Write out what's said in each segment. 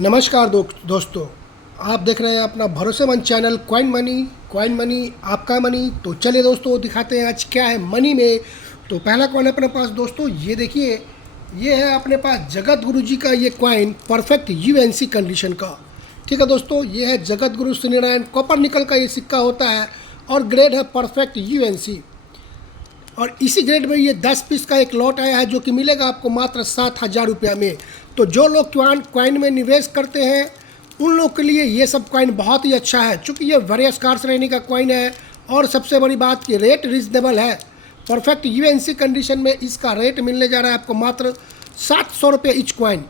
नमस्कार दोस्तों। आप देख रहे हैं अपना भरोसेमंद चैनल कॉइन मनी आपका मनी। तो चलिए दोस्तों दिखाते हैं आज क्या है मनी में। तो पहला कॉइन अपने पास दोस्तों ये देखिए, ये है अपने पास जगत गुरु जी का ये कॉइन परफेक्ट यूएनसी कंडीशन का। ठीक है दोस्तों, ये है जगत गुरु श्रीनारायण कॉपर निकल का ये सिक्का होता है और ग्रेड है परफेक्ट यूएनसी। और इसी ग्रेड में ये 10 पीस का एक लॉट आया है जो कि मिलेगा आपको मात्र 7,000 रुपया में। तो जो लोग कॉइन में निवेश करते हैं उन लोग के लिए ये सब कॉइन बहुत ही अच्छा है, चूँकि ये वेरियस कार श्रेणी का कॉइन है और सबसे बड़ी बात कि रेट रिजनेबल है। परफेक्ट यूएनसी कंडीशन में इसका रेट मिलने जा रहा है आपको मात्र 700 रुपये ईच कॉइन।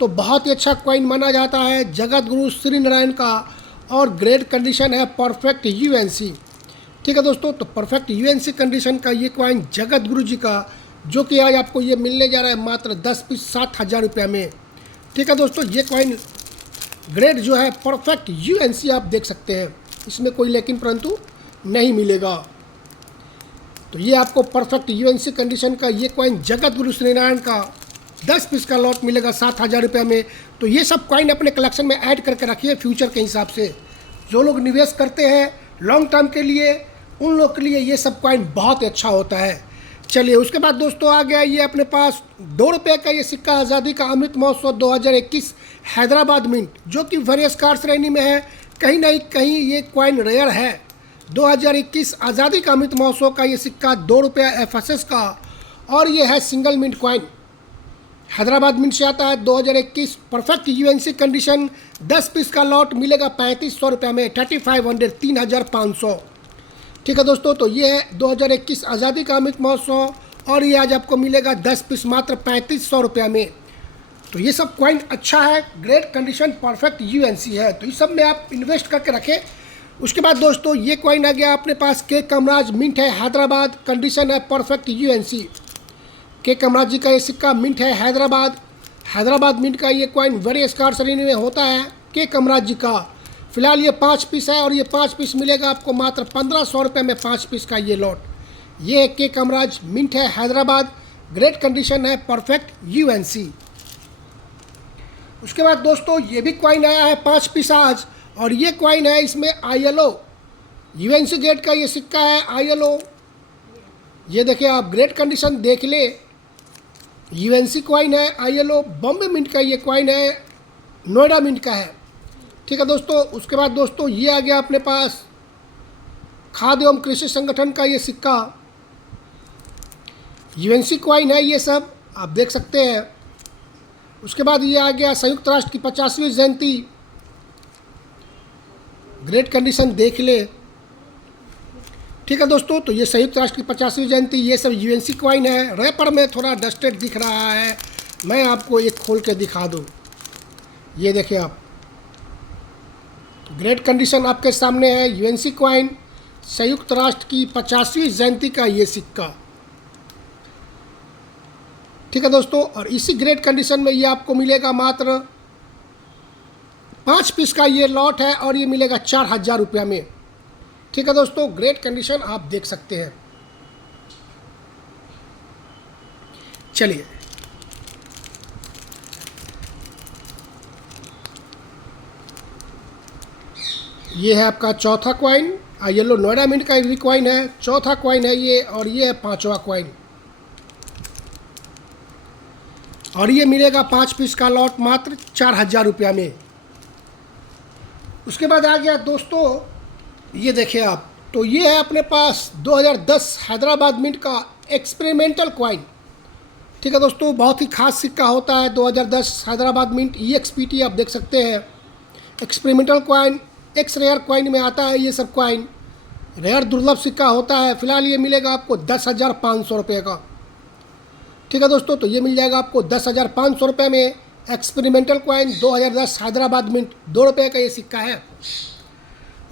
तो बहुत ही अच्छा कॉइन माना जाता है जगत गुरु श्री नारायण का और ग्रेड कंडीशन है परफेक्ट यूएनसी। ठीक है दोस्तों, तो परफेक्ट यूएनसी कंडीशन का ये कॉइन जगत गुरु जी का जो कि आज आपको ये मिलने जा रहा है मात्र 10 पीस 7,000 रुपया में। ठीक है दोस्तों, ये कॉइन ग्रेड जो है परफेक्ट यूएनसी आप देख सकते हैं, इसमें कोई लेकिन परंतु नहीं मिलेगा। तो ये आपको परफेक्ट यूएनसी कंडीशन का ये कॉइन जगत गुरु श्रीनारायण का 10 पीस का लॉट मिलेगा 7,000 रुपया में। तो ये सब कॉइन अपने कलेक्शन में ऐड करके रखिए फ्यूचर के हिसाब से। जो लोग निवेश करते हैं लॉन्ग टर्म के लिए उन लोग के लिए ये सब कॉइन बहुत ही अच्छा होता है। चलिए उसके बाद दोस्तों आ गया ये अपने पास 2 रुपये का ये सिक्का आज़ादी का अमृत महोत्सव 2021 हैदराबाद मिंट, जो कि वेरियस कार श्रेणी में है। कहीं ना कहीं ये कॉइन रेयर है। 2021 आज़ादी का अमृत महोत्सव का ये सिक्का 2 रुपया एफएसएस का और ये है single mint coin, Hyderabad mint से आता है। 2021 परफेक्ट यूएनसी कंडीशन 10 पीस का लॉट मिलेगा 3500 रुपये में, 3500 3500। ठीक है दोस्तों, तो ये है 2021 आज़ादी का अमृत महोत्सव और ये आज आपको मिलेगा 10 पीस मात्र 3500 रुपये में। तो ये सब कॉइन अच्छा है, ग्रेट कंडीशन परफेक्ट यूएनसी है, तो इस सब में आप इन्वेस्ट करके रखें। उसके बाद दोस्तों ये कॉइन आ गया अपने पास के कमराज मिंट है हैदराबाद, कंडीशन है परफेक्ट यूएनसी। के कमराज जी का ये सिक्का मिंट है हैदराबाद मिंट का ये कॉइन वेरियस कार श्रेणी में होता है के कमराज जी का। फिलहाल ये 5 पीस है और ये 5 पीस मिलेगा आपको मात्र 1500 रुपये में 5 पीस का ये लॉट। ये है के कमराज मिंट है हैदराबाद, ग्रेट कंडीशन है परफेक्ट यूएनसी। उसके बाद दोस्तों ये भी कॉइन आया है 5 पीस आज और ये कॉइन है इसमें आईएलओ यूएनसी ग्रेड का ये सिक्का है आईएलओ। ये देखिए आप ग्रेट कंडीशन देख ले, यूएनसी कॉइन है आईएलओ। बॉम्बे मिंट का ये कॉइन है, नोएडा मिंट का है। ठीक है दोस्तों, उसके बाद दोस्तों ये आ गया अपने पास खाद्य एवं कृषि संगठन का ये सिक्का, यूएनसी कॉइन है, ये सब आप देख सकते हैं। उसके बाद ये आ गया संयुक्त राष्ट्र की 50वीं जयंती, ग्रेट कंडीशन देख ले। ठीक है दोस्तों, तो ये संयुक्त राष्ट्र की 50वीं जयंती ये सब यूएनसी कॉइन है। रैपर में थोड़ा डस्टेड दिख रहा है, मैं आपको एक खोल के दिखा दूँ। ये देखिए आप, ग्रेट कंडीशन आपके सामने है, यूएनसी कॉइन संयुक्त राष्ट्र की 50वीं जयंती का ये सिक्का। ठीक है दोस्तों, और इसी ग्रेट कंडीशन में ये आपको मिलेगा मात्र 5 पीस का ये लॉट है और ये मिलेगा 4,000 रुपया में। ठीक है दोस्तों, ग्रेट कंडीशन आप देख सकते हैं। चलिए ये है आपका चौथा कॉइन, येलो नोएडा मिंट का भी कॉइन है, चौथा कॉइन है ये और ये है 5वां कॉइन और ये मिलेगा 5 पीस का लॉट मात्र 4,000 रुपया में। उसके बाद आ गया दोस्तों ये देखिए आप, तो ये है अपने पास 2010 हैदराबाद मिंट का एक्सपेरिमेंटल कॉइन। ठीक है दोस्तों, बहुत ही खास सिक्का होता है 2010 हैदराबाद मिंट EXPT आप देख सकते हैं। Experimental coin ex rare coin में आता है, ये सब कॉइन रेयर दुर्लभ सिक्का होता है। फिलहाल ये मिलेगा आपको 10,500 रुपये का। ठीक है दोस्तों, तो ये मिल जाएगा आपको 10,500 रुपये में एक्सपेरिमेंटल कॉइन 2010 हैदराबाद मिंट, 2 रुपये का ये सिक्का है।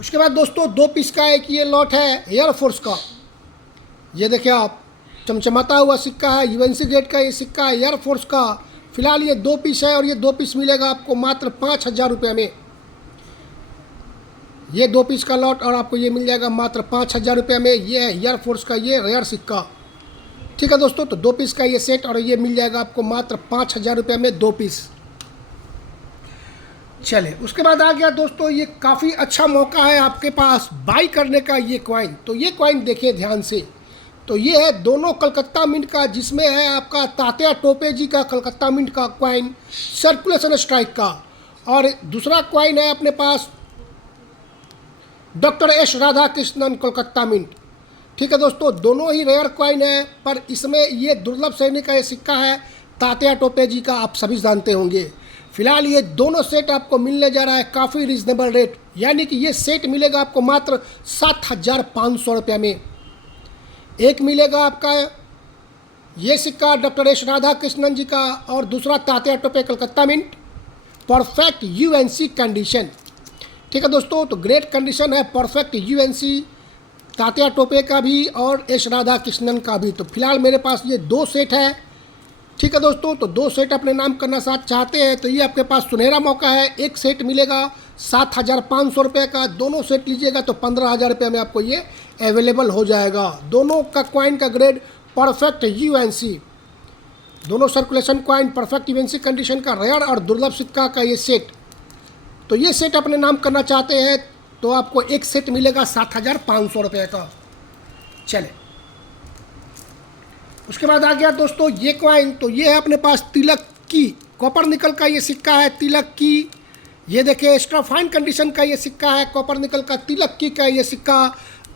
उसके बाद दोस्तों 2 पीस का एक ये लॉट है एयरफोर्स का। ये देखिए आप, चमचमाता हुआ सिक्का है, यूएनसी ग्रेड का ये सिक्का है एयरफोर्स का। फिलहाल ये 2 पीस है और ये 2 पीस मिलेगा आपको मात्र 5,000 रुपये में। ये 2 पीस का लॉट और आपको ये मिल जाएगा मात्र 5,000 रुपये में। ये है एयरफोर्स का ये रेयर सिक्का। ठीक है दोस्तों, तो 2 पीस का ये सेट और ये मिल जाएगा आपको मात्र 5,000 रुपये में 2 पीस। चले उसके बाद आ गया दोस्तों, ये काफ़ी अच्छा मौका है आपके पास बाई करने का ये कॉइन। तो ये कॉइन देखिए ध्यान से, तो ये है दोनों कलकत्ता मिंट का, जिसमें है आपका तात्या टोपे जी का कलकत्ता मिंट का कॉइन सर्कुलेशन स्ट्राइक का, और दूसरा कॉइन है अपने पास doctor S Radha Krishnan Kolkata mint. ठीक है दोस्तों, दोनों ही रेयर कॉइन है, पर इसमें ये दुर्लभ श्रेणी का ये सिक्का है तात्या टोपे जी का, आप सभी जानते होंगे। फिलहाल ये दोनों सेट आपको मिलने जा रहा है काफ़ी रिजनेबल रेट, यानी कि ये सेट मिलेगा आपको मात्र 7,500 रुपये में। एक मिलेगा आपका ये सिक्का डॉक्टर एस राधा कृष्णन जी का, और दूसरा Tatya Tope Calcutta mint perfect UNC condition. ठीक है दोस्तों, तो ग्रेट कंडीशन है परफेक्ट यूएनसी तात्या टोपे का भी और एस राधा कृष्णन का भी। तो फिलहाल मेरे पास ये दो सेट है। ठीक है दोस्तों, तो दो सेट अपने नाम करना साथ चाहते हैं तो ये आपके पास सुनहरा मौका है। एक सेट मिलेगा 7,500 रुपये का, दोनों सेट लीजिएगा तो 15,000 रुपये में आपको ये अवेलेबल हो जाएगा। दोनों का कॉइन का ग्रेड परफेक्ट यूएनसी, दोनों circulation coin perfect UNC condition का रेयर और दुर्लभ सिक्का का ये सेट। तो ये सेट अपने नाम करना चाहते हैं तो आपको एक सेट मिलेगा 7,500 रुपये का। चले उसके बाद आ गया दोस्तों ये कॉइन, तो ये है अपने पास तिलक की कॉपर निकल का ये सिक्का है तिलक की। ये देखिए एक्स्ट्रा फाइन कंडीशन का ये सिक्का है कॉपर निकल का तिलक की का ये सिक्का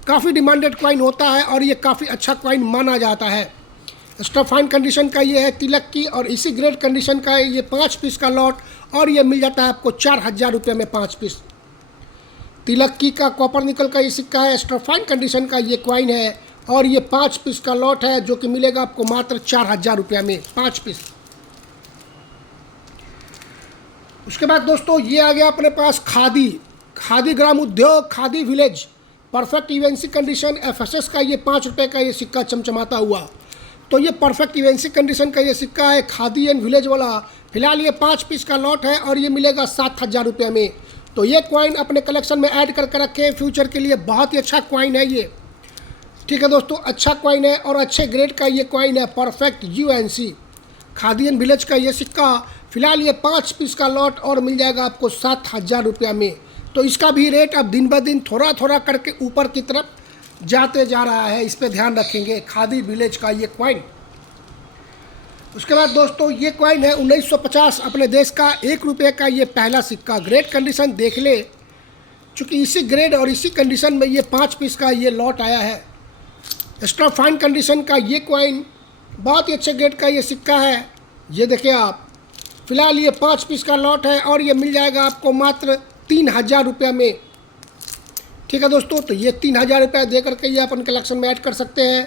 काफ़ी डिमांडेड कॉइन होता है और ये काफ़ी अच्छा कॉइन माना जाता है। एक्स्ट्रा फाइन कंडीशन का ये है तिलक की, और इसी ग्रेड कंडीशन का है ये 5 पीस का लॉट, और ये मिल जाता है आपको 4,000 रुपये में 5 पीस। तिलक की का कॉपर निकल का ये सिक्का है, एक्स्ट्रा फाइन कंडीशन का ये कॉइन है, और ये 5 पीस का लॉट है जो कि मिलेगा आपको मात्र 4,000 रुपये में 5 पीस। उसके बाद दोस्तों ये आ गया अपने पास खादी ग्राम उद्योग khadi village perfect UNC condition FSS का ये 5 रुपये का ये सिक्का चमचमाता हुआ। तो ये परफेक्ट यूएनसी कंडीशन का ये सिक्का है खादी एंड विलेज वाला। फिलहाल ये 5 पीस का लॉट है और ये मिलेगा 7,000 रुपये में। तो ये कॉइन अपने कलेक्शन में ऐड करके रखें, फ्यूचर के लिए बहुत ही अच्छा कॉइन है ये। ठीक है दोस्तों, अच्छा कॉइन है और अच्छे ग्रेड का ये कॉइन है perfect UNC khadi and village का ये सिक्का। फिलहाल ये 5 पीस का लॉट और मिल जाएगा आपको 7,000 रुपये में। तो इसका भी रेट अब दिन ब दिन थोड़ा थोड़ा करके ऊपर की तरफ जाते जा रहा है, इस पर ध्यान रखेंगे खादी विलेज का ये कॉइन। उसके बाद दोस्तों ये कॉइन है 1950 अपने देश का 1 रुपये का ये पहला सिक्का। ग्रेड कंडीशन देख ले, चूँकि इसी ग्रेड और इसी कंडीशन में ये 5 पीस का ये लॉट आया है। एक्स्ट्रा फाइन कंडीशन का ये कॉइन बहुत ही अच्छे ग्रेड का ये सिक्का है। ये देखिए आप, फिलहाल ये 5 पीस का लॉट है और ये मिल जाएगा आपको मात्र 3,000 रुपये में। ठीक है दोस्तों, तो ये 3,000 रुपये दे करके ये अपन कलेक्शन में ऐड कर सकते हैं।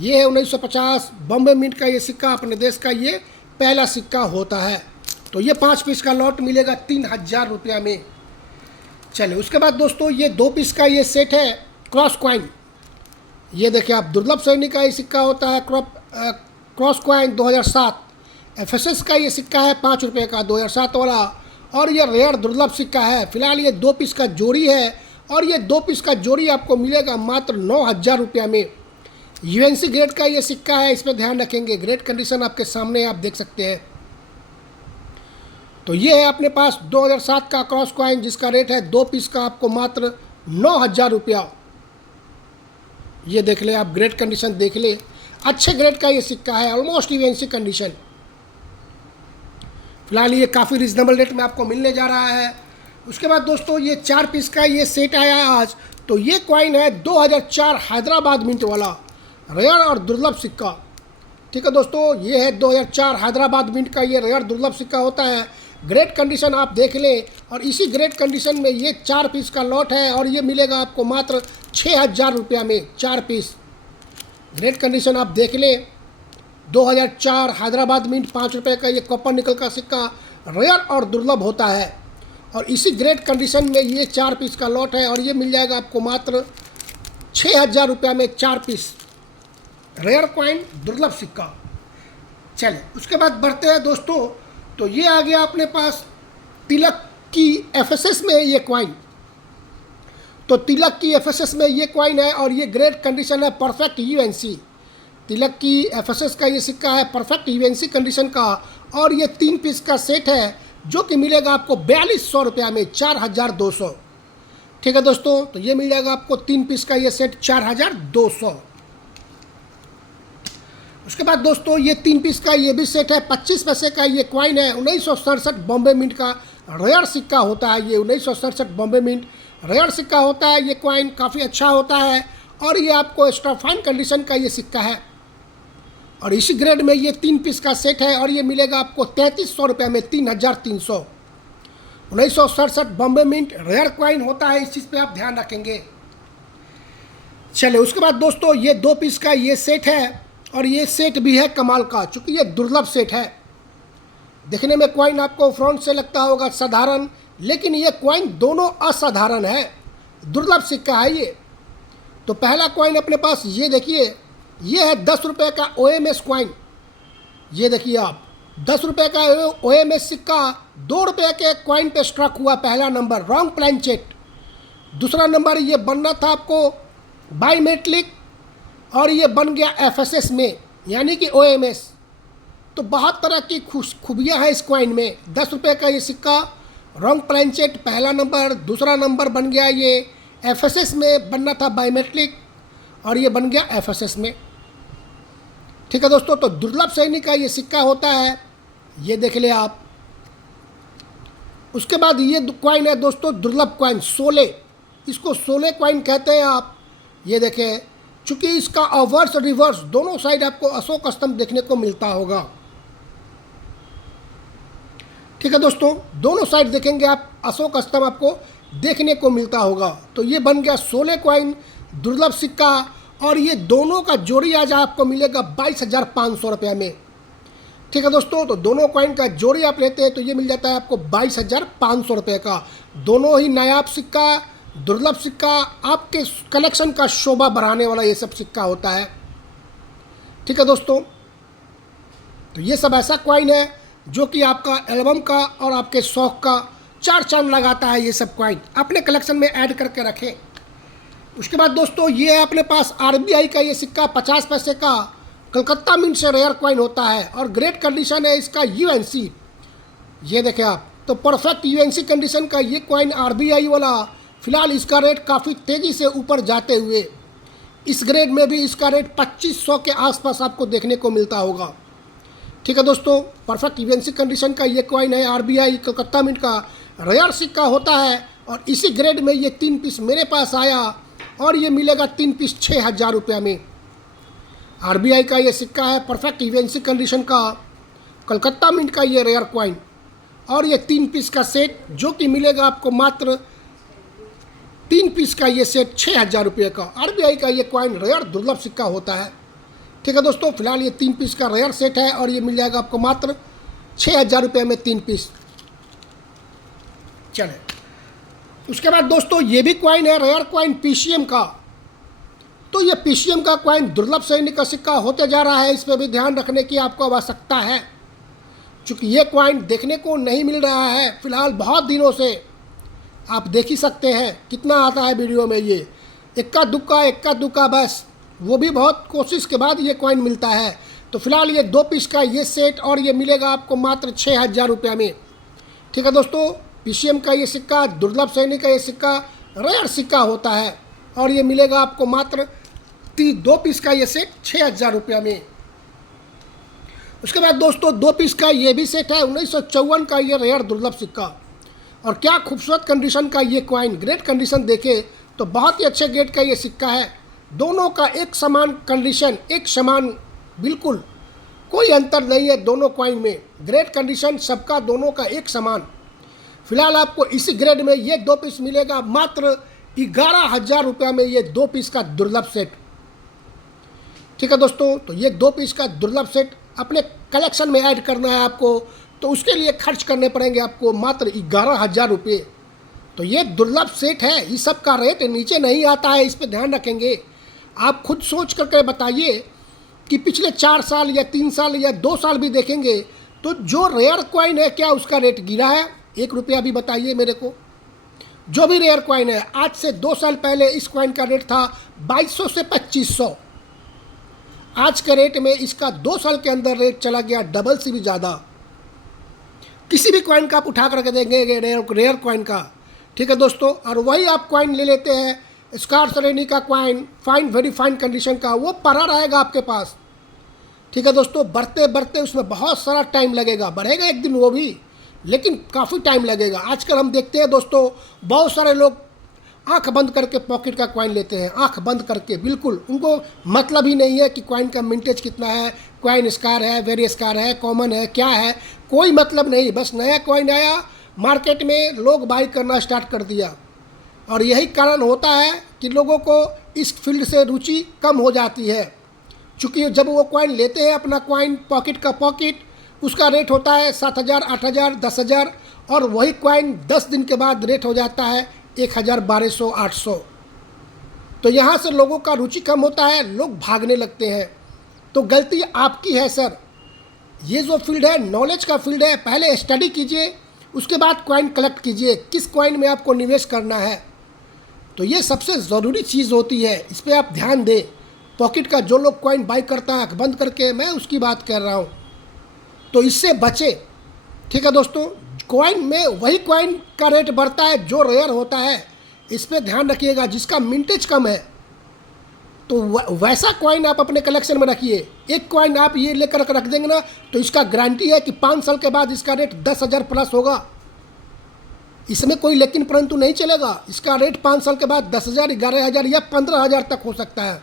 ये है 1950 बॉम्बे मिंट का ये सिक्का, अपने देश का ये पहला सिक्का होता है। तो ये 5 पीस का लॉट मिलेगा 3,000 रुपये में। चलिए उसके बाद दोस्तों ये 2 पीस का ये सेट है क्रॉस कॉइन। ये देखिए आप, दुर्लभ श्रेणी का ये सिक्का होता है क्रॉस कॉइन 2007 एफएसएस का ये सिक्का है 5 रुपये का 2007 वाला, और ये रेयर दुर्लभ सिक्का है। फिलहाल ये 2 पीस का जोड़ी है और ये 2 पीस का जोड़ी आपको मिलेगा मात्र 9,000 रुपये में। यूएनसी ग्रेड का ये सिक्का है, इस पर ध्यान रखेंगे। ग्रेड कंडीशन आपके सामने आप देख सकते हैं। तो ये है अपने पास 2007 का क्रॉस कॉइन जिसका रेट है 2 पीस का आपको मात्र 9,000 रुपया। ये देख ले आप, ग्रेड कंडीशन देख ले, अच्छे ग्रेड का ये सिक्का है, ऑलमोस्ट यूएनसी कंडीशन। फिलहाल ये काफ़ी रिजनेबल रेट में आपको मिलने जा रहा है। उसके बाद दोस्तों ये 4 पीस का ये सेट आया है आज। तो ये कॉइन है 2004 हैदराबाद मिंट वाला रेयर और दुर्लभ सिक्का। ठीक है दोस्तों, ये है 2004 हैदराबाद मिंट का ये रेयर दुर्लभ सिक्का होता है। ग्रेड कंडीशन आप देख लें, और इसी ग्रेड कंडीशन में ये 4 पीस का लॉट है और ये मिलेगा आपको मात्र 6,000 रुपये में 4 पीस। ग्रेड कंडीशन आप देख लें, 2004 हैदराबाद मिंट 5 रुपये का ये कॉपर निकल का सिक्का रेयर और दुर्लभ होता है, और इसी ग्रेड कंडीशन में ये 4 पीस का लॉट है और ये मिल जाएगा आपको मात्र 6,000 रुपये में 4 पीस रेयर कॉइन दुर्लभ सिक्का। चले उसके बाद बढ़ते हैं दोस्तों, तो ये आ गया अपने पास तिलक की एफएसएस में ये कॉइन। तो तिलक की एफएसएस में ये कॉइन है और ये ग्रेड कंडीशन है परफेक्ट यूएनसी। तिलक की एफएसएस का ये सिक्का है परफेक्ट यूएनसी कंडीशन का, और ये 3 पीस का सेट है जो कि मिलेगा आपको 4200 रुपया में 4200। ठीक है दोस्तों, तो ये मिल जाएगा आपको 3 पीस का ये सेट 4200। उसके बाद दोस्तों ये 3 पीस का ये भी सेट है, 25 पैसे का ये कॉइन है, 1967 बॉम्बे मिंट का रेयर सिक्का होता है। ये 1967 बॉम्बे मिंट रेयर सिक्का होता है। ये कॉइन काफ़ी अच्छा होता है और ये आपको एक्स्ट्रा फाइन कंडीशन का ये सिक्का है और इसी ग्रेड में ये 3 पीस का सेट है और ये मिलेगा आपको 3300 रुपये में 3300। 1967 बॉम्बे मिंट रेयर कॉइन होता है, इस चीज़ पे आप ध्यान रखेंगे। चलिए उसके बाद दोस्तों ये 2 पीस का ये सेट है और ये सेट भी है कमाल का, चूँकि ये दुर्लभ सेट है। देखने में कॉइन आपको फ्रंट से लगता होगा साधारण, लेकिन ये कॉइन दोनों असाधारण है, दुर्लभ सिक्का है ये। तो पहला कॉइन अपने पास ये देखिए, ये है 10 रुपये का OMS कॉइन। ये देखिए आप 10 रुपये का OMS सिक्का 2 रुपये के कॉइन पे स्ट्रक हुआ पहला नंबर, रॉन्ग प्लानचेट। दूसरा नंबर ये बनना था आपको बायोमेट्रिक और ये बन गया FSS में, यानी कि OMS। तो बहुत तरह की खूबियाँ हैं इस कॉइन में। 10 रुपये का ये सिक्का रॉन्ग प्लानचेट पहला नंबर, दूसरा नंबर बन गया ये FSS में, बनना था बायोमेट्रिक और ये बन गया FSS में। ठीक है दोस्तों, तो दुर्लभ श्रेणी का ये सिक्का होता है, ये देख ले आप। उसके बाद ये कॉइन है दोस्तों दुर्लभ कॉइन, 16। इसको 16 कॉइन कहते हैं आप। ये देखें, चूँकि इसका अवर्स रिवर्स दोनों साइड आपको अशोक स्तंभ देखने को मिलता होगा। ठीक है दोस्तों, दोनों साइड देखेंगे आप अशोक स्तंभ आपको देखने को मिलता होगा। तो ये बन गया 16 कॉइन दुर्लभ सिक्का और ये दोनों का जोड़ी आज आपको मिलेगा 22,500 रुपये में। ठीक है दोस्तों, तो दोनों कॉइन का जोड़ी आप लेते हैं तो ये मिल जाता है आपको 22,500 रुपये का। दोनों ही नायाब सिक्का, दुर्लभ सिक्का, आपके कलेक्शन का शोभा बढ़ाने वाला ये सब सिक्का होता है। ठीक है दोस्तों, तो ये सब ऐसा कॉइन है जो कि आपका एल्बम का और आपके शौक का 4 चांद लगाता है। ये सब कॉइन अपने कलेक्शन में ऐड करके रखें। उसके बाद दोस्तों ये है अपने पास RBI का ये सिक्का 50 पैसे का, कलकत्ता मिंट से रेयर कॉइन होता है और ग्रेट कंडीशन है इसका UNC। ये देखें आप, तो परफेक्ट UNC कंडीशन का ये कॉइन RBI वाला। फिलहाल इसका रेट काफ़ी तेज़ी से ऊपर जाते हुए इस ग्रेड में भी इसका रेट 2500 के आसपास आपको देखने को मिलता होगा। ठीक है दोस्तों, परफेक्ट UNC कंडीशन का ये कॉइन है, RBI कलकत्ता मिंट का रेयर सिक्का होता है और इसी ग्रेड में ये 3 पीस मेरे पास आया और ये मिलेगा 3 पीस 6000 रुपये में। RBI का ये सिक्का है, परफेक्ट UNC कंडीशन का, कलकत्ता मिंट का ये रेयर कॉइन और ये 3 पीस का सेट जो कि मिलेगा आपको मात्र 3 पीस का ये सेट 6000 रुपये का। RBI का ये कॉइन रेयर दुर्लभ सिक्का होता है। ठीक है दोस्तों, फिलहाल ये 3 पीस का रेयर सेट है और ये मिल जाएगा आपको मात्र 6000 रुपये में 3 पीस। चले उसके बाद दोस्तों ये भी कॉइन है रेयर कॉइन PCM का। तो ये PCM का कॉइन दुर्लभ श्रेणी का सिक्का होते जा रहा है, इस पर भी ध्यान रखने की आपको आवश्यकता है, क्योंकि ये कॉइन देखने को नहीं मिल रहा है फिलहाल बहुत दिनों से। आप देख ही सकते हैं कितना आता है वीडियो में, ये इक्का दुक्का बस, वो भी बहुत कोशिश के बाद ये कॉइन मिलता है। तो फिलहाल ये 2 पीस का ये सेट और ये मिलेगा आपको मात्र 6000 रुपये में। ठीक है दोस्तों, PCM का ये सिक्का, दुर्लभ श्रेणी का ये सिक्का रेयर सिक्का होता है और ये मिलेगा आपको मात्र 2 पीस का ये सेट 6000 रुपये में। उसके बाद दोस्तों 2 पीस का ये भी सेट है, 1954 का ये रेयर दुर्लभ सिक्का और क्या खूबसूरत कंडीशन का ये कॉइन। ग्रेट कंडीशन देखे तो बहुत ही अच्छे ग्रेड का ये सिक्का है, दोनों का एक समान कंडीशन, एक समान, बिल्कुल कोई अंतर नहीं है दोनों कॉइन में। ग्रेट कंडीशन सबका दोनों का एक समान। फिलहाल आपको इसी ग्रेड में ये 2 पीस मिलेगा मात्र 11,000 रुपये में, ये 2 पीस का दुर्लभ सेट। ठीक है दोस्तों, तो ये 2 पीस का दुर्लभ सेट अपने कलेक्शन में ऐड करना है आपको, तो उसके लिए खर्च करने पड़ेंगे आपको मात्र 11,000 रुपये। तो ये दुर्लभ सेट है, इस सब का रेट नीचे नहीं आता है, इस पर ध्यान रखेंगे। आप खुद सोच करके बताइए कि पिछले 4 साल या 3 साल या 2 साल भी देखेंगे तो जो रेयर कॉइन है क्या उसका रेट गिरा है? 1 रुपया भी बताइए मेरे को। जो भी रेयर कॉइन है, आज से 2 साल पहले इस कॉइन का रेट था 2200 से 2500। आज के रेट में इसका 2 साल के अंदर रेट चला गया डबल से भी ज़्यादा। किसी भी कॉइन का आप उठा कर देंगे रेयर कॉइन का, ठीक है दोस्तों। और वही आप कॉइन ले लेते हैं स्कार श्रेणी का coin, fine very fine condition का, वो पड़ा रहेगा आपके पास, ठीक है दोस्तों। बढ़ते बढ़ते उसमें बहुत सारा टाइम लगेगा, बढ़ेगा एक दिन वो भी, लेकिन काफ़ी टाइम लगेगा। आजकल हम देखते हैं दोस्तों, बहुत सारे लोग आंख बंद करके पॉकेट का कॉइन लेते हैं, आंख बंद करके, बिल्कुल उनको मतलब ही नहीं है कि कॉइन का मिंटेज कितना है, कॉइन स्कार है, वेरी स्कार है, कॉमन है, क्या है, कोई मतलब नहीं। बस नया कॉइन आया मार्केट में, लोग बाई करना स्टार्ट कर दिया। और यही कारण होता है कि लोगों को इस फील्ड से रुचि कम हो जाती है, चूँकि जब वो कॉइन लेते हैं अपना कॉइन पॉकेट का पॉकेट, उसका रेट होता है 7,000, 8,000, 10,000, और वही कॉइन 10 दिन के बाद रेट हो जाता है 1,000, 1200, 800। तो यहाँ से लोगों का रुचि कम होता है, लोग भागने लगते हैं। तो गलती आपकी है सर। ये जो फील्ड है नॉलेज का फील्ड है, पहले स्टडी कीजिए, उसके बाद कॉइन कलेक्ट कीजिए, किस कॉइन में आपको निवेश करना है। तो ये सबसे ज़रूरी चीज़ होती है, इस पर आप ध्यान दें। पॉकेट का जो लोग कॉइन बाई करता है आँख बंद करके, मैं उसकी बात कर रहा हूँ, तो इससे बचे, ठीक है दोस्तों। कॉइन में वही कॉइन का रेट बढ़ता है जो रेयर होता है, इस पर ध्यान रखिएगा, जिसका मिंटेज कम है। तो वैसा कॉइन आप अपने कलेक्शन में रखिए। एक कॉइन आप ये लेकर रख देंगे ना, तो इसका गारंटी है कि 5 साल के बाद इसका रेट 10,000 प्लस होगा। इसमें कोई लेकिन परंतु नहीं चलेगा, इसका रेट 5 साल के बाद 10,000, 11,000 या 15,000 तक हो सकता है।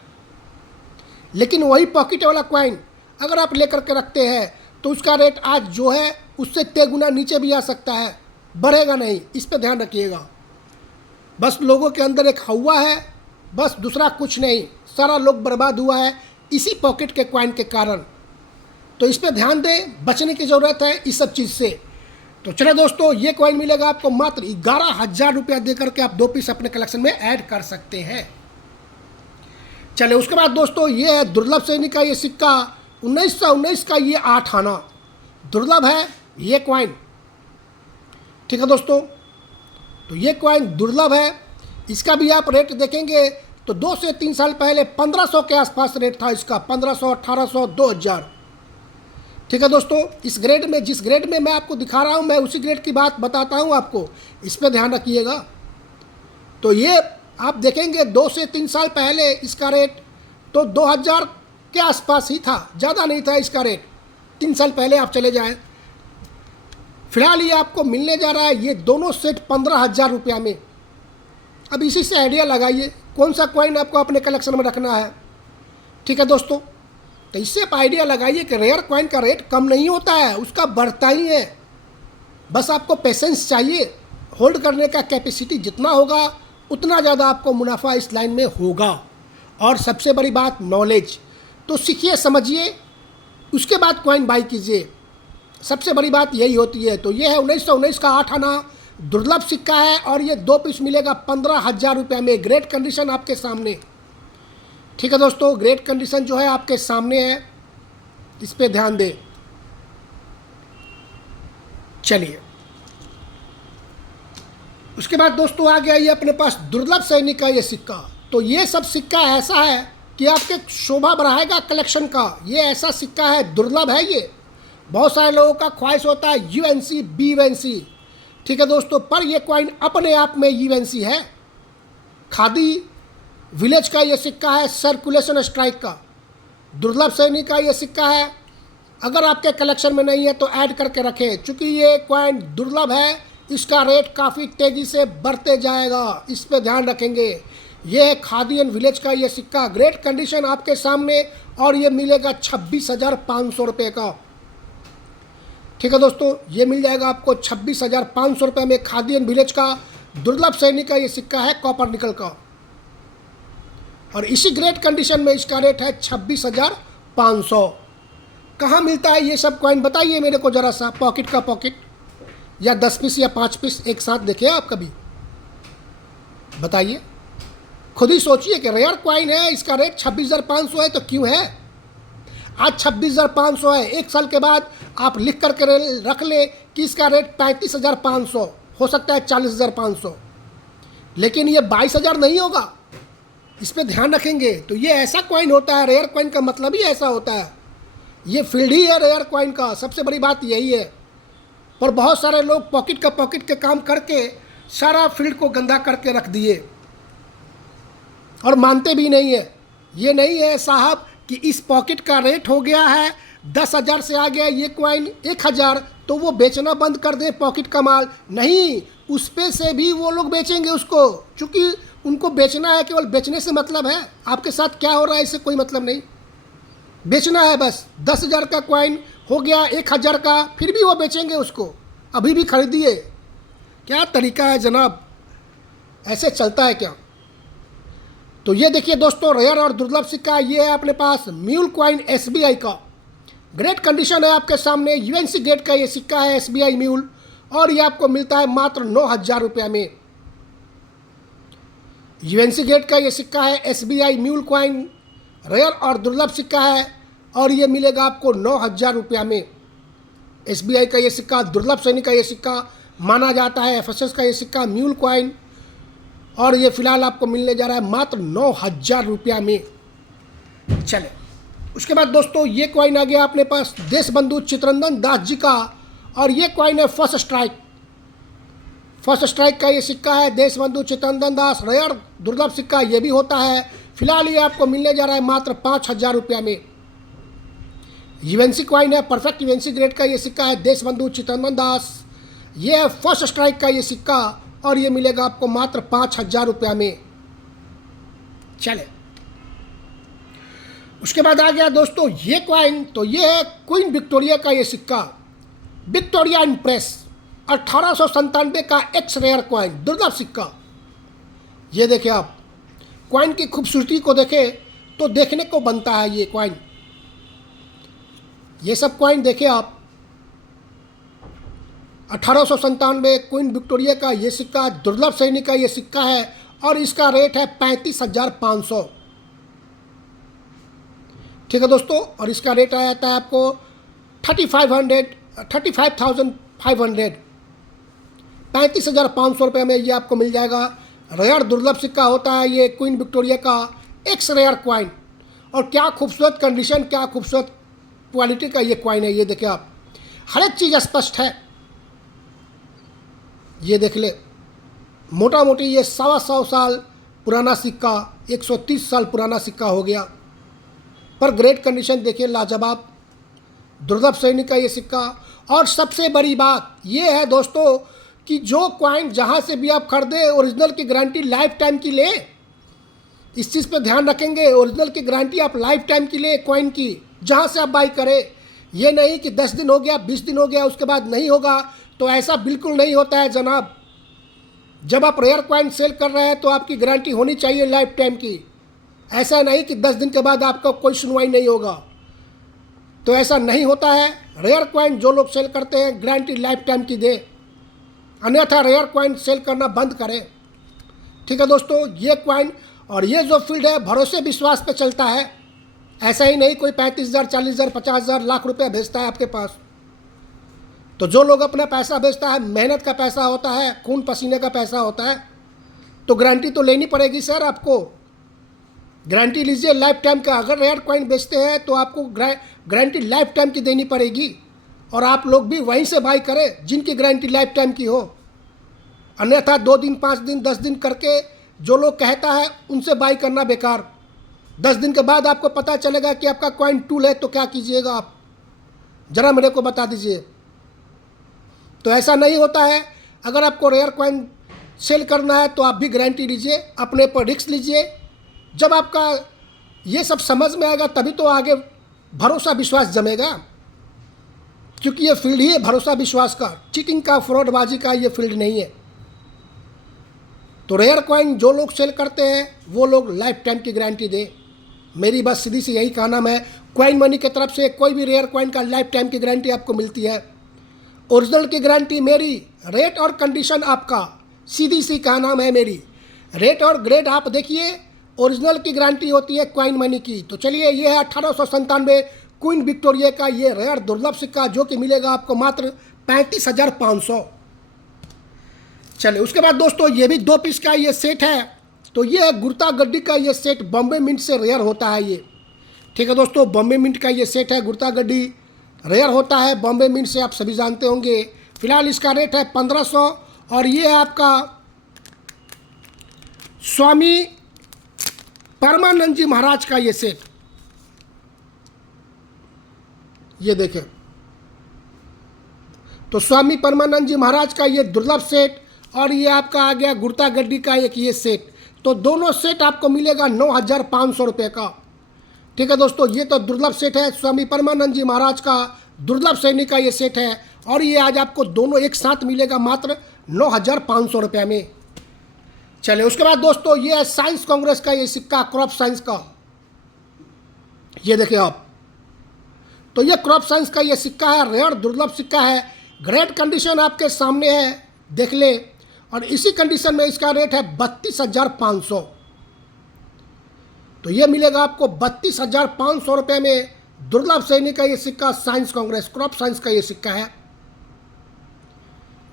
लेकिन वही पॉकेट वाला कॉइन अगर आप लेकर के रखते हैं तो उसका रेट आज जो है उससे 3 गुना नीचे भी आ सकता है, बढ़ेगा नहीं। इस पर ध्यान रखिएगा। बस लोगों के अंदर एक हवा है, बस दूसरा कुछ नहीं। सारा लोग बर्बाद हुआ है इसी पॉकेट के कॉइन के कारण। तो इस पर ध्यान दें, बचने की ज़रूरत है इस सब चीज़ से। तो चलो दोस्तों, ये कॉइन मिलेगा आपको मात्र 11,000 रुपया दे करके आप 2 पीस अपने कलेक्शन में ऐड कर सकते हैं। चले उसके बाद दोस्तों, ये है दुर्लभ श्रेणी का ये सिक्का, 1919 का ये 8 आना दुर्लभ है ये कॉइन, ठीक है दोस्तों। तो ये कॉइन दुर्लभ है, इसका भी आप रेट देखेंगे तो 2 से 3 साल पहले 1500 के आसपास रेट था इसका, 1500, 1800, 2000, ठीक है दोस्तों। इस ग्रेड में, जिस ग्रेड में मैं आपको दिखा रहा हूँ, मैं उसी ग्रेड की बात बताता हूँ आपको, इस पर ध्यान रखिएगा। तो ये आप देखेंगे 2 से 3 साल पहले इसका रेट तो 2000 के आसपास ही था, ज़्यादा नहीं था इसका रेट। 3 साल पहले आप चले जाएं। फिलहाल ये आपको मिलने जा रहा है ये दोनों सेट 15,000 रुपया में। अब इसी से आइडिया लगाइए कौन सा कॉइन आपको अपने कलेक्शन में रखना है, ठीक है दोस्तों। तो इससे आप आइडिया लगाइए कि रेयर कॉइन का रेट कम नहीं होता है, उसका बढ़ता ही है। बस आपको पेशेंस चाहिए, होल्ड करने का कैपेसिटी जितना होगा उतना ज़्यादा आपको मुनाफा इस लाइन में होगा। और सबसे बड़ी बात नॉलेज, तो सीखिए, समझिए, उसके बाद कॉइन बाई कीजिए। सबसे बड़ी बात यही होती है। तो ये है 1919 का 8 आना दुर्लभ सिक्का है, और ये 2 पीस मिलेगा 15,000 रुपये में। ग्रेट कंडीशन आपके सामने, ठीक है दोस्तों। ग्रेट कंडीशन जो है आपके सामने है, इस पे ध्यान दें। चलिए उसके बाद दोस्तों आ गया ये अपने पास दुर्लभ श्रेणी का ये सिक्का। तो ये सब सिक्का ऐसा है कि आपके शोभा बढ़ाएगा कलेक्शन का। ये ऐसा सिक्का है, दुर्लभ है ये। बहुत सारे लोगों का ख्वाहिश होता है UNC, BUNC, ठीक है दोस्तों, पर ये कॉइन अपने आप में UNC है। खादी विलेज का ये सिक्का है, सर्कुलेशन स्ट्राइक का दुर्लभ श्रेणी का ये सिक्का है। अगर आपके कलेक्शन में नहीं है तो ऐड करके रखें, चूँकि ये कॉइन दुर्लभ है, इसका रेट काफ़ी तेज़ी से बढ़ते जाएगा, इस पर ध्यान रखेंगे। ये है खादी एंड विलेज का ये सिक्का, ग्रेट कंडीशन आपके सामने, और ये मिलेगा 26,500 रुपये का, ठीक है दोस्तों। ये मिल जाएगा आपको 26,500 रुपये में। खादी एंड विलेज का दुर्लभ श्रेणी का ये सिक्का है, कॉपर निकल का, और इसी ग्रेट कंडीशन में इसका रेट है 26,500। कहाँ मिलता है ये सब कॉइन, बताइए मेरे को ज़रा सा। पॉकेट का पॉकेट, या 10 पीस या 5 पीस एक साथ देखे आप कभी, बताइए, खुद ही सोचिए कि रेयर कॉइन है, इसका रेट 26,500 है, तो क्यों है आज 26,500 है। 1 साल के बाद आप लिख करके रख ले कि इसका रेट 35,500 हो सकता है, 40,500, लेकिन ये 22,000 नहीं होगा। इस पर ध्यान रखेंगे। तो ये ऐसा कॉइन होता है, रेयर कॉइन का मतलब ही ऐसा होता है। ये फील्ड ही है रेयर कॉइन का, सबसे बड़ी बात यही है। पर बहुत सारे लोग पॉकेट के काम करके सारा फील्ड को गंदा करके रख दिए और मानते भी नहीं है। ये नहीं है साहब कि इस पॉकेट का रेट हो गया है 10,000 से आ गया ये कॉइन 1,000 तो वो बेचना बंद कर दे पॉकेट का माल। नहीं, उस पे से भी वो लोग बेचेंगे उसको, क्योंकि उनको बेचना है, केवल बेचने से मतलब है। आपके साथ क्या हो रहा है इससे कोई मतलब नहीं, बेचना है बस। 10,000 का कॉइन हो गया 1,000 का, फिर भी वो बेचेंगे उसको। अभी भी खरीदिए। क्या तरीका है जनाब, ऐसे चलता है क्या? तो ये देखिए दोस्तों, रेयर और दुर्लभ सिक्का ये है अपने पास म्यूल कॉइन SBI का। ग्रेट कंडीशन है आपके सामने, यूएनसी ग्रेड का ये सिक्का है SBI म्यूल, और ये आपको मिलता है मात्र 9,000 रुपये में। यूएनसी ग्रेड का ये सिक्का है SBI म्यूल कॉइन, रेयर और दुर्लभ सिक्का है, और ये मिलेगा आपको 9,000 रुपये में। SBI का ये सिक्का, दुर्लभ श्रेणी का ये सिक्का माना जाता है, FSS का ये सिक्का म्यूल कॉइन, और ये फिलहाल आपको मिलने जा रहा है मात्र 9,000 रुपया में। चले उसके बाद दोस्तों, ये कॉइन आ गया अपने पास देशबंधु चित्तरंजन दास जी का, और ये कॉइन है फर्स्ट स्ट्राइक। फर्स्ट स्ट्राइक का ये सिक्का है देशबंधु चित्तरंजन दास, रेयर दुर्लभ सिक्का ये भी होता है। फिलहाल ये आपको मिलने जा रहा है मात्र 5,000 रुपया में। यूएनसी कॉइन है, परफेक्ट यूएनसी ग्रेड का ये सिक्का है देशबंधु चित्तरंजन दास, ये है फर्स्ट स्ट्राइक का ये सिक्का, और ये मिलेगा आपको मात्र 5,000 रुपया में। चले उसके बाद आ गया दोस्तों ये कॉइन, तो ये है क्वीन विक्टोरिया का ये सिक्का, विक्टोरिया इम्प्रेस 1897 का एक्स रेयर कॉइन, दुर्लभ सिक्का। ये देखिए आप कॉइन की खूबसूरती को देखें तो देखने को बनता है ये कॉइन। ये सब कॉइन देखे आप, 1897 क्वीन विक्टोरिया का ये सिक्का, दुर्लभ श्रेणी का ये सिक्का है, और इसका रेट है 35,500। ठीक है दोस्तों, और इसका रेट आ जाता है आपको 35,500 35,500 रुपये में ये आपको मिल जाएगा। रेयर दुर्लभ सिक्का होता है ये क्वीन विक्टोरिया का एक्स रेयर कॉइन, और क्या खूबसूरत कंडीशन, क्या खूबसूरत क्वालिटी का ये कॉइन है। ये देखिए आप, हर एक चीज़ स्पष्ट है। ये देख ले, मोटा मोटी ये 125 साल पुराना सिक्का, 130 साल पुराना सिक्का हो गया, पर ग्रेट कंडीशन देखिए, लाजवाब दुर्लभ श्रेणी का ये सिक्का। और सबसे बड़ी बात ये है दोस्तों कि जो कॉइन जहाँ से भी आप खरीदे, ओरिजिनल की गारंटी लाइफ टाइम की ले। इस चीज़ पे ध्यान रखेंगे, ओरिजिनल की गारंटी आप लाइफ टाइम की ले कॉइन की, जहाँ से आप बाई करें। ये नहीं कि 10 दिन हो गया, 20 दिन हो गया, उसके बाद नहीं होगा, तो ऐसा बिल्कुल नहीं होता है जनाब। जब आप रेयर कॉइन सेल कर रहे हैं तो आपकी गारंटी होनी चाहिए लाइफ टाइम की। ऐसा नहीं कि 10 दिन के बाद आपका कोई सुनवाई नहीं होगा, तो ऐसा नहीं होता है। रेयर कॉइन जो लोग सेल करते हैं गारंटी लाइफ टाइम की दे, अन्यथा रेयर कॉइन सेल करना बंद करें। ठीक है दोस्तों, ये कॉइन और ये जो फील्ड है भरोसे विश्वास पे चलता है। ऐसा ही नहीं कोई 35,000 40,000 50,000 लाख रुपया भेजता है आपके पास। तो जो लोग अपना पैसा बेचता है, मेहनत का पैसा होता है, खून पसीने का पैसा होता है, तो गारंटी तो लेनी पड़ेगी सर आपको। गारंटी लीजिए लाइफ टाइम का। अगर रेयर कॉइन बेचते हैं तो आपको गारंटी लाइफ टाइम की देनी पड़ेगी, और आप लोग भी वहीं से बाई करें जिनकी गारंटी लाइफ टाइम की हो। अन्यथा 2 दिन 5 दिन 10 दिन करके जो लोग कहता है उनसे बाई करना बेकार। 10 दिन के बाद आपको पता चलेगा कि आपका कॉइन टूल है, तो क्या कीजिएगा आप, ज़रा मेरे को बता दीजिए। तो ऐसा नहीं होता है। अगर आपको रेयर कॉइन सेल करना है तो आप भी गारंटी लीजिए, अपने पर रिस्क लीजिए। जब आपका ये सब समझ में आएगा तभी तो आगे भरोसा विश्वास जमेगा, क्योंकि ये फील्ड ही है भरोसा विश्वास का, चीटिंग का, फ्रॉडबाजी का ये फील्ड नहीं है। तो रेयर कॉइन जो लोग सेल करते हैं वो लोग लाइफ टाइम की गारंटी दें। मेरी बस सीधी सी यही कहना है। कॉइन मनी की तरफ से कोई भी रेयर कॉइन का लाइफ टाइम की गारंटी आपको मिलती है। ओरिजिनल की गारंटी मेरी, रेट और कंडीशन आपका, सीधी सी कहना है मेरी। रेट और ग्रेड आप देखिए, ओरिजिनल की गारंटी होती है कॉइन मनी की। तो चलिए, ये है 1897 क्वीन विक्टोरिया का ये रेयर दुर्लभ सिक्का, जो कि मिलेगा आपको मात्र 35,500। चलिए उसके बाद दोस्तों, ये भी 2 पीस का ये सेट है। तो ये है गुर्ता गड्डी का ये सेट, बॉम्बे मिंट से रेयर होता है ये। ठीक है दोस्तों, बॉम्बे मिंट का ये सेट है, गुर्ता गड्डी रेयर होता है बॉम्बे मिंट से, आप सभी जानते होंगे। फिलहाल इसका रेट है 1500। और ये है आपका स्वामी परमानंद जी महाराज का ये सेट, ये देखें। तो स्वामी परमानंद जी महाराज का ये दुर्लभ सेट, और ये आपका आ गया गुर्ता गड्डी का एक ये सेट। तो दोनों सेट आपको मिलेगा 9500 रुपये का। ठीक है दोस्तों, ये तो दुर्लभ सेट है, स्वामी परमानंद जी महाराज का दुर्लभ सैनिक का ये सेट है, और ये आज आपको दोनों एक साथ मिलेगा मात्र 9500 रुपये में। चलिए उसके बाद दोस्तों, ये है साइंस कांग्रेस का ये सिक्का, क्रॉप साइंस का, ये देखिए आप। तो ये क्रॉप साइंस का ये सिक्का है, रेयर दुर्लभ सिक्का है, ग्रेट कंडीशन आपके सामने है, देख ले। और इसी कंडीशन में इसका रेट है 32,500। तो ये मिलेगा आपको 32,500 रुपये में दुर्लभ सैनिक का ये सिक्का, साइंस कांग्रेस क्रॉप साइंस का ये सिक्का है,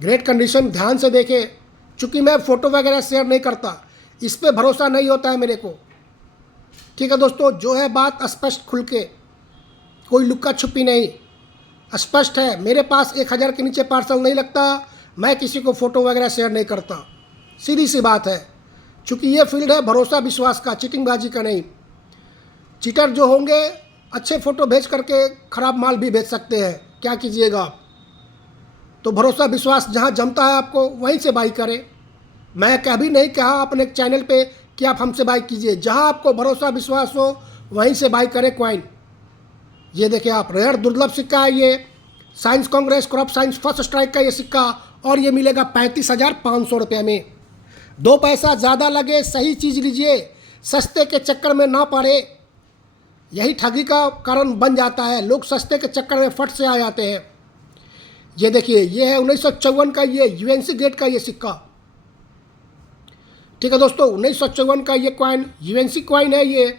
ग्रेट कंडीशन। ध्यान से देखें, चूंकि मैं फ़ोटो वगैरह शेयर नहीं करता, इस पर भरोसा नहीं होता है मेरे को। ठीक है दोस्तों, जो है बात स्पष्ट खुल के, कोई लुक्का छुपी नहीं, स्पष्ट है। मेरे पास 1000 के नीचे पार्सल नहीं लगता, मैं किसी को फ़ोटो वगैरह शेयर नहीं करता, सीधी सी बात है। चूँकि ये फील्ड है भरोसा विश्वास का, चीटिंगबाजी का नहीं। चीटर जो होंगे अच्छे फ़ोटो भेज करके ख़राब माल भी भेज सकते हैं, क्या कीजिएगा आप। तो भरोसा विश्वास जहाँ जमता है आपको वहीं से बाई करें। मैं कभी नहीं कहा अपने चैनल पे कि आप हमसे बाई कीजिए, जहाँ आपको भरोसा विश्वास हो वहीं से बाई करें कॉइन। ये देखिए आप, रेयर दुर्लभ सिक्का है ये, science Congress crop science first strike का ये सिक्का, और ये मिलेगा 35,500 रुपये में। 2 पैसा ज़्यादा लगे, सही चीज़ लीजिए, सस्ते के चक्कर में ना पड़े, यही ठगी का कारण बन जाता है। लोग सस्ते के चक्कर में फट से आ जाते हैं। ये देखिए, ये है 1954 का ये यूएनसी ग्रेड का ये सिक्का। ठीक है दोस्तों, 1954 का ये कॉइन यूएनसी कॉइन है, ये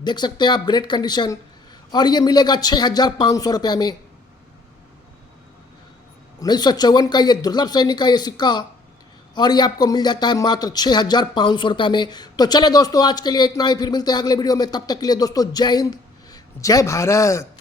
देख सकते हैं आप, ग्रेट कंडीशन, और ये मिलेगा 6,500 रुपये में। 1954 का ये दुर्लभ सैनिक का ये सिक्का, और ये आपको मिल जाता है मात्र 6,500 रुपये में। तो चले दोस्तों, आज के लिए इतना ही, फिर मिलते हैं अगले वीडियो में। तब तक के लिए दोस्तों, जय हिंद, जय भारत।